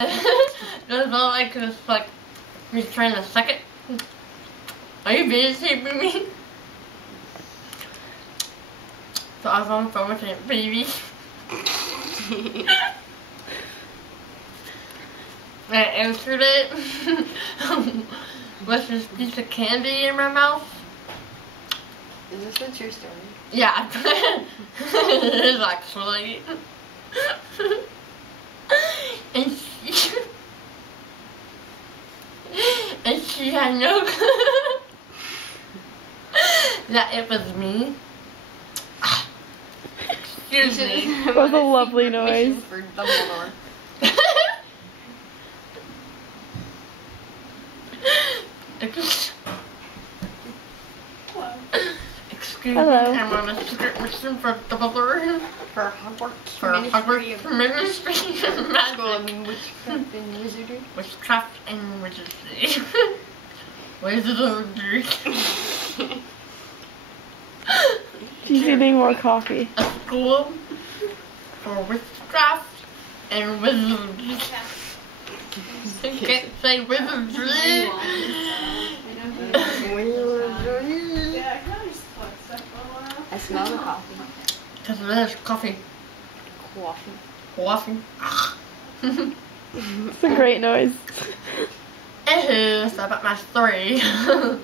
Does not like this, like, he's trying to suck it. Are you videotaping me? So I was on the phone with it, baby. I answered it with this piece of candy in my mouth. Is this a true story? Yeah, it is actually. And she had no clue that it was me. Excuse me. That was a lovely noise. For Dumbledore. Excuse Hello. me, I'm on a secret mission for Dumbledore. For Hogwarts. For Hogwarts Ministry of Magic. Witchcraft and Wizardry. Witchcraft and Wizardry. Wizardry. She's eating more coffee. A school for witchcraft and wizardry. I can't say wizardry. I smell the coffee. Because there's coffee. Coffee. It's a great noise. Anywho, so about my story. You're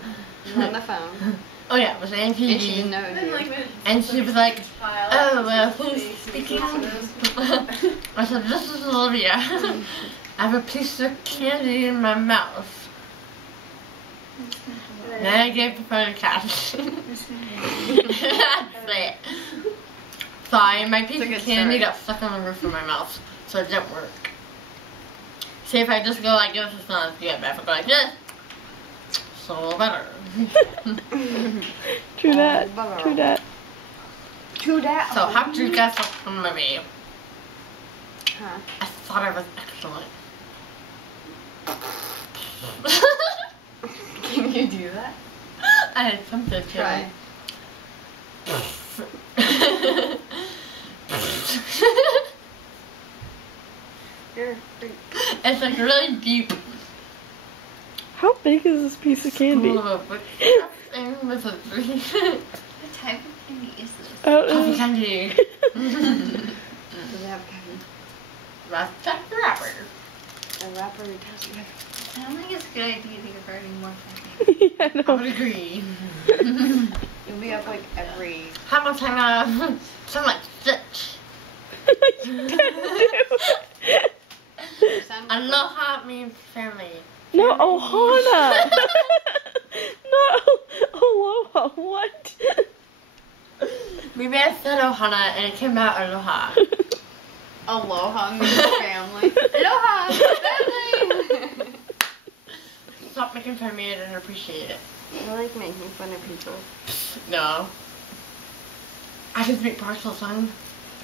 on the phone. Oh yeah, it was Auntie And she didn't know it. And she was like, oh, well, who's speaking? I said, this is Olivia. I have a piece of candy in my mouth. Then I gave the phone to Cash. That's it. Sorry, my piece of candy got stuck on the roof of my mouth, so it didn't work. See, if I just go like this, it's not as good, but if I go like this, it's a little better. True that. True that. True that. So, how did you guys like the movie? Huh? I thought it was excellent. Can you do that? I had something to Try. It's like really deep. How big is this piece of candy? Full of witchcraft and wizardry. What type of candy is this? Coffee candy. Does it have candy? That's Jack the Rapper. A wrapper does it have? I don't think it's a good idea to get burning more candy. Yeah, I I know. would agree. You'll be up like every. How much time sound like Stitch. Aloha means family. No, Ohana. No, Aloha. What? Maybe I said Ohana and it came out Aloha. Aloha means family. Aloha family. Stop making fun of me, I didn't appreciate it. I like making fun of people. No. I can speak partial tongue.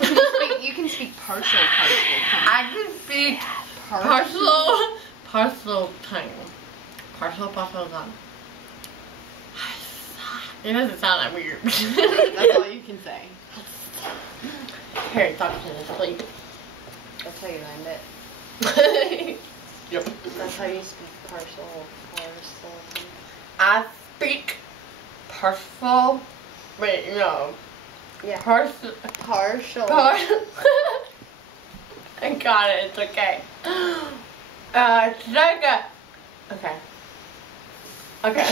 You can speak partial. I can speak partial tongue. Partial tongue. It doesn't sound that weird. That's all you can say. Harry, talk to me, please. That's how you learned it. Yep. That's how you speak partial. I speak partial. Wait, no. Yeah. Partial. I got it. It's okay. It's like a. Okay. Okay.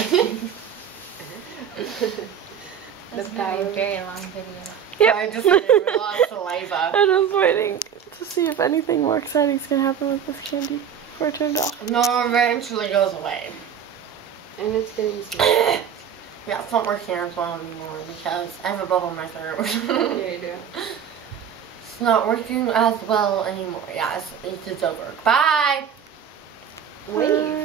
That's gonna be a very long video. Yep. I just made a lot of saliva. I'm just waiting to see if anything more exciting is going to happen with this candy before I turn it off. No, eventually goes away. And it's getting sweet. Yeah, it's not working as well anymore because I have a bubble in my throat. Yeah, you do. It's not working as well anymore. Yeah, it's over. Bye! Wait.